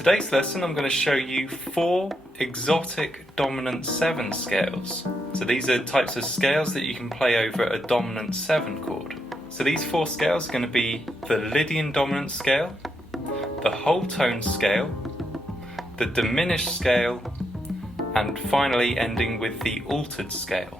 Today's lesson I'm going to show you 4 exotic dominant 7 scales. So these are types of scales that you can play over a dominant 7 chord. So these 4 scales are going to be the Lydian Dominant scale, the whole tone scale, the diminished scale, and finally ending with the altered scale.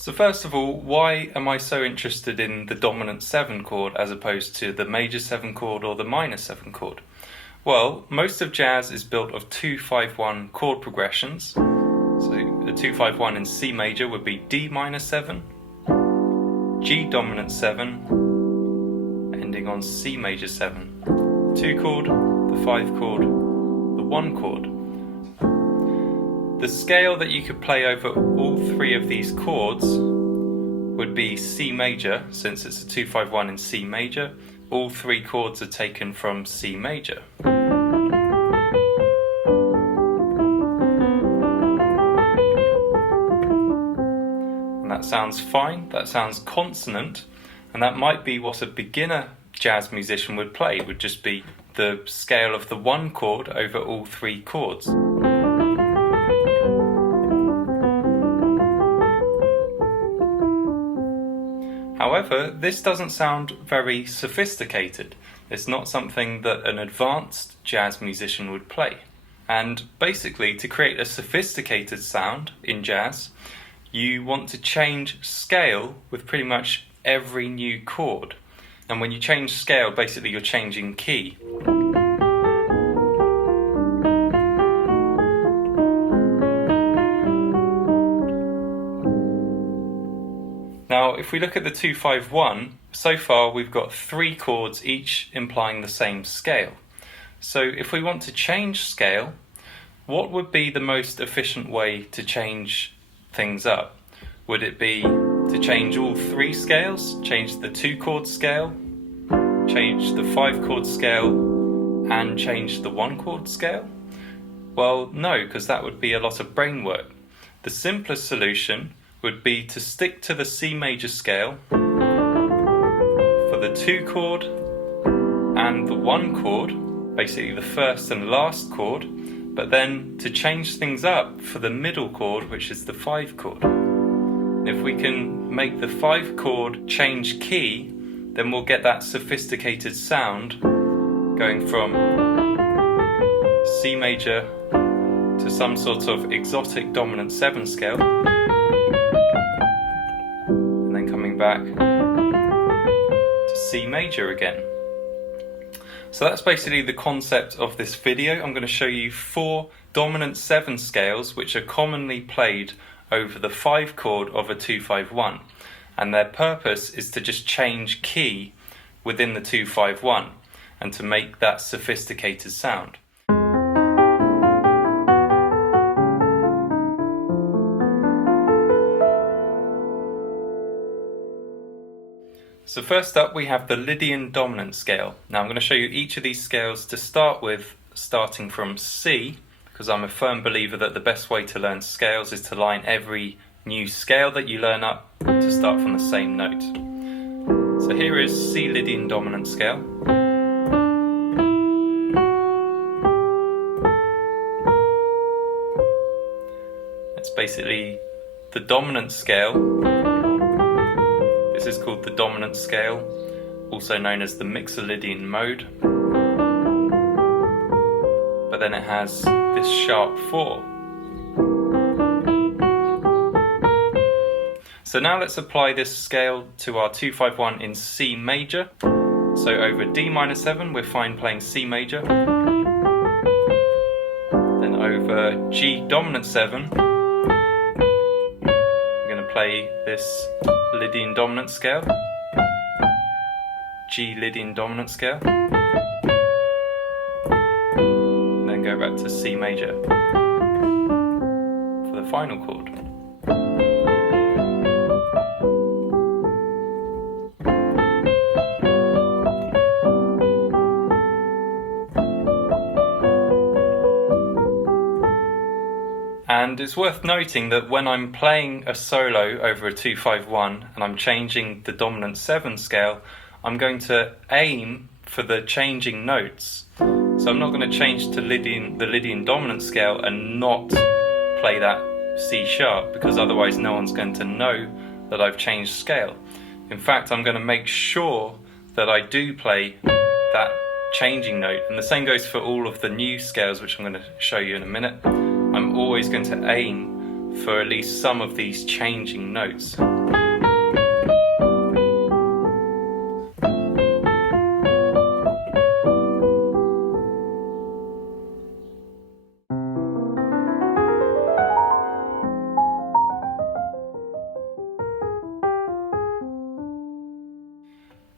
So first of all, why am I so interested in the dominant 7 chord as opposed to the major 7 chord or the minor 7 chord? Well, most of jazz is built of 2-5-1 chord progressions. So a 2-5-1 in C major would be D minor 7, G dominant 7, ending on C major 7, 2 chord, the 5 chord, the 1 chord. The scale that you could play over all 3 of these chords would be C major, since it's a 2-5-1 in C major. All 3 chords are taken from C major. And that sounds fine, that sounds consonant, and that might be what a beginner jazz musician would play. It would just be the scale of the 1 chord over all 3 chords. However, this doesn't sound very sophisticated. It's not something that an advanced jazz musician would play. And basically, to create a sophisticated sound in jazz, you want to change scale with pretty much every new chord. And when you change scale, basically you're changing key. Now, if we look at the 2-5-1, so far we've got 3 chords each implying the same scale. So if we want to change scale, what would be the most efficient way to change things up? Would it be to change all 3 scales, change the 2 chord scale, change the 5 chord scale, and change the 1 chord scale? Well, no, because that would be a lot of brain work. The simplest solution would be to stick to the C major scale for the 2 chord and the 1 chord, basically the first and last chord, but then to change things up for the middle chord, which is the 5 chord. And if we can make the 5 chord change key, then we'll get that sophisticated sound going from C major to some sort of exotic dominant 7 scale, back to C major again. So that's basically the concept of this video. I'm going to show you 4 dominant 7 scales which are commonly played over the 5 chord of a 2-5-1, and their purpose is to just change key within the 2-5-1 and to make that sophisticated sound. So first up we have the Lydian Dominant scale. Now I'm going to show you each of these scales to start with, starting from C, because I'm a firm believer that the best way to learn scales is to line every new scale that you learn up to start from the same note. So here is C Lydian Dominant scale. It's basically the dominant scale. This is called the dominant scale, also known as the Mixolydian mode. But then it has this sharp 4. So now let's apply this scale to our 2-5-1 in C major. So over D minor 7 we're fine playing C major. Then over G dominant 7 play this Lydian Dominant scale, G Lydian Dominant scale, and then go back to C major for the final chord. And it's worth noting that when I'm playing a solo over a 2-5-1 and I'm changing the dominant 7 scale, I'm going to aim for the changing notes. So I'm not going to change to the Lydian Dominant scale and not play that C sharp, because otherwise no one's going to know that I've changed scale. In fact, I'm going to make sure that I do play that changing note, and the same goes for all of the new scales, which I'm going to show you in a minute. I'm always going to aim for at least some of these changing notes.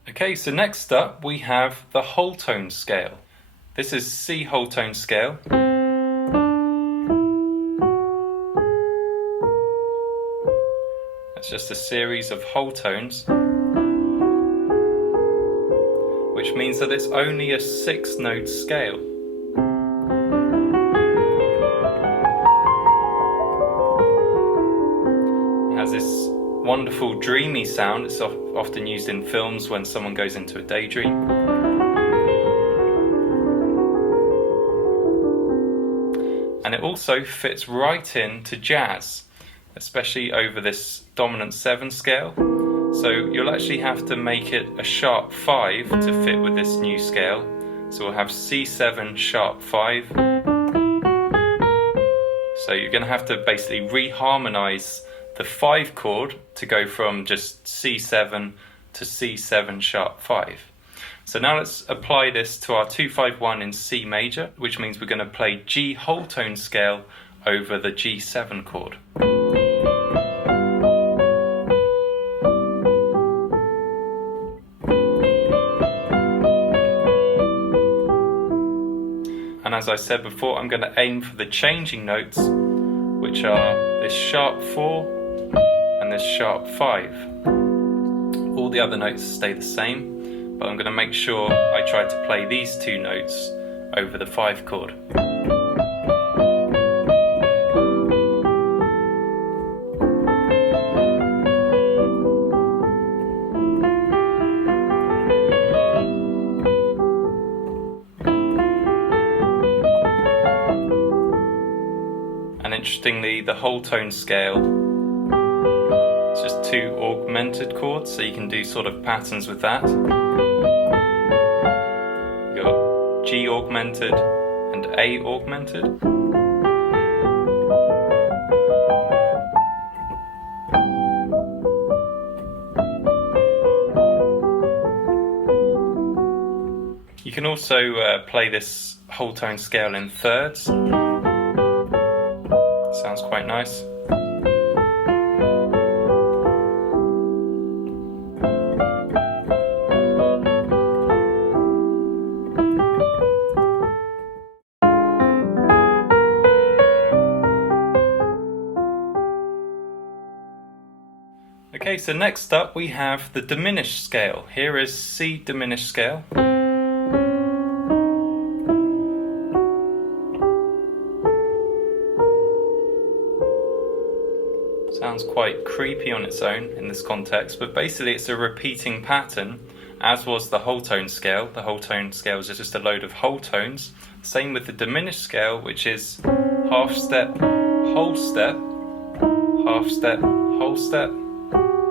Okay, so next up we have the whole tone scale. This is C whole tone scale. It's just a series of whole tones, which means that it's only a 6-note scale. It has this wonderful dreamy sound. It's often used in films when someone goes into a daydream. And it also fits right into jazz, especially over this dominant 7 scale. So you'll actually have to make it a sharp 5 to fit with this new scale. So we'll have C7 sharp 5. So you're going to have to basically reharmonize the 5 chord to go from just C7 to C7 sharp 5. So now let's apply this to our 2-5-1 in C major, which means we're going to play G whole tone scale over the G7 chord. And as I said before, I'm going to aim for the changing notes, which are this sharp 4 and this sharp 5. All the other notes stay the same, but I'm going to make sure I try to play these 2 notes over the 5 chord. And interestingly, the whole tone scale, it's just 2 augmented chords, so you can do sort of patterns with that. You've got G augmented and A augmented. You can also play this whole tone scale in thirds. Sounds quite nice. Okay, so next up we have the diminished scale. Here is C diminished scale. Sounds quite creepy on its own in this context, but basically it's a repeating pattern, as was the whole tone scale. The whole tone scale is just a load of whole tones. Same with the diminished scale, which is half step, whole step, half step, whole step,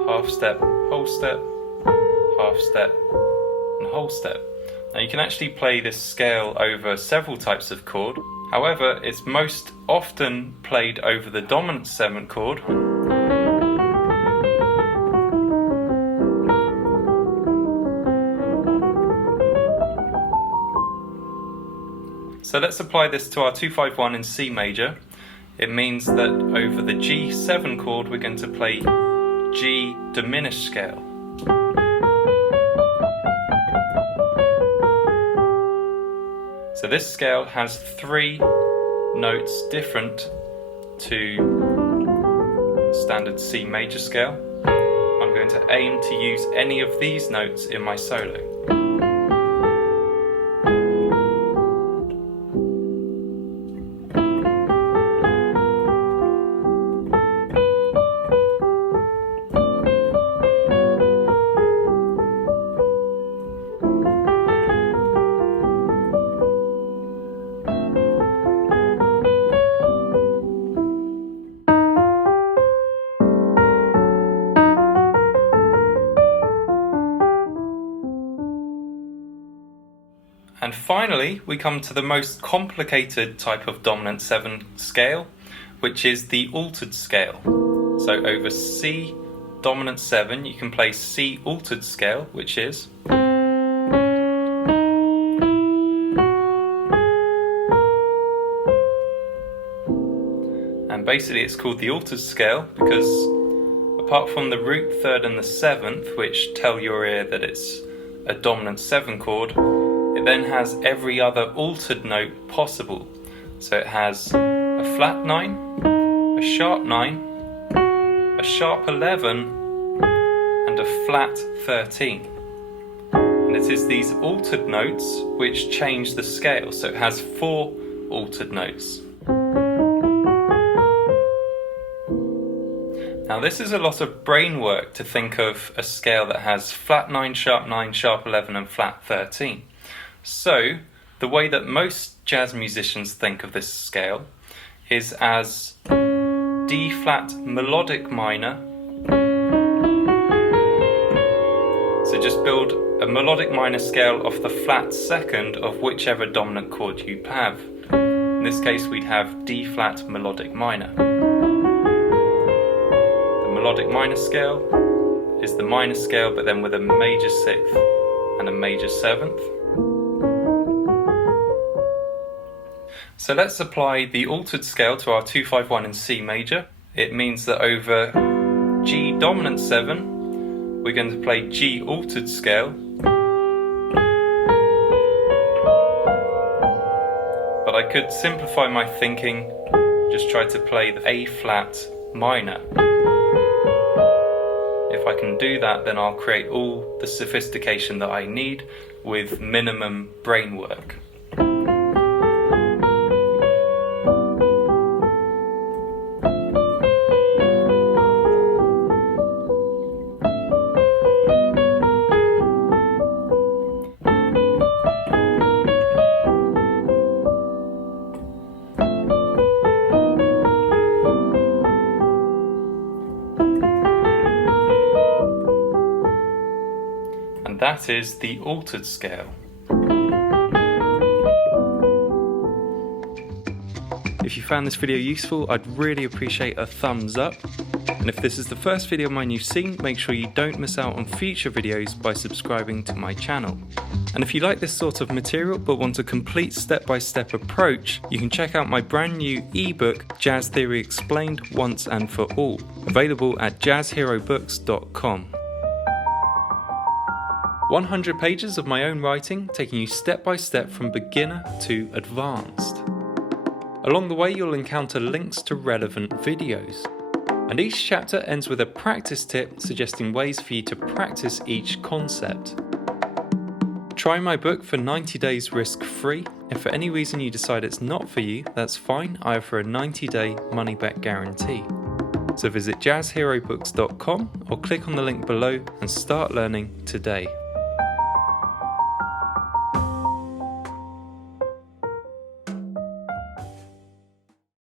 half step, whole step, half step, and whole step. Now you can actually play this scale over several types of chord. However, it's most often played over the dominant 7th chord. So let's apply this to our 2-5-1 in C major. It means that over the G7 chord we're going to play G diminished scale. So this scale has 3 notes different to standard C major scale. I'm going to aim to use any of these notes in my solo. And finally, we come to the most complicated type of dominant 7 scale, which is the altered scale. So over C dominant 7, you can play C altered scale, which is. And basically it's called the altered scale because apart from the root third and the 7th, which tell your ear that it's a dominant 7 chord, it then has every other altered note possible. So it has a flat 9, a sharp 9, a sharp 11, and a flat 13. And it is these altered notes which change the scale. So it has 4 altered notes. Now this is a lot of brain work to think of a scale that has flat 9, sharp 11 and flat 13. So the way that most jazz musicians think of this scale is as D flat melodic minor. So just build a melodic minor scale off the flat second of whichever dominant chord you have. In this case we'd have D flat melodic minor. Melodic minor scale is the minor scale but then with a major 6th and a major 7th. So let's apply the altered scale to our 2-5-1 in C major. It means that over G dominant 7 we're going to play G altered scale, but I could simplify my thinking, just try to play the A flat minor. If I can do that, then I'll create all the sophistication that I need with minimum brain work. That is the altered scale. If you found this video useful, I'd really appreciate a thumbs up. And if this is the first video of mine you've seen, make sure you don't miss out on future videos by subscribing to my channel. And if you like this sort of material but want a complete step-by-step approach, you can check out my brand new ebook, Jazz Theory Explained Once and For All, available at jazzherobooks.com. 100 pages of my own writing, taking you step by step from beginner to advanced. Along the way you'll encounter links to relevant videos. And each chapter ends with a practice tip suggesting ways for you to practice each concept. Try my book for 90 days risk-free. If for any reason you decide it's not for you, that's fine. I offer a 90-day money-back guarantee. So visit jazzherobooks.com or click on the link below and start learning today.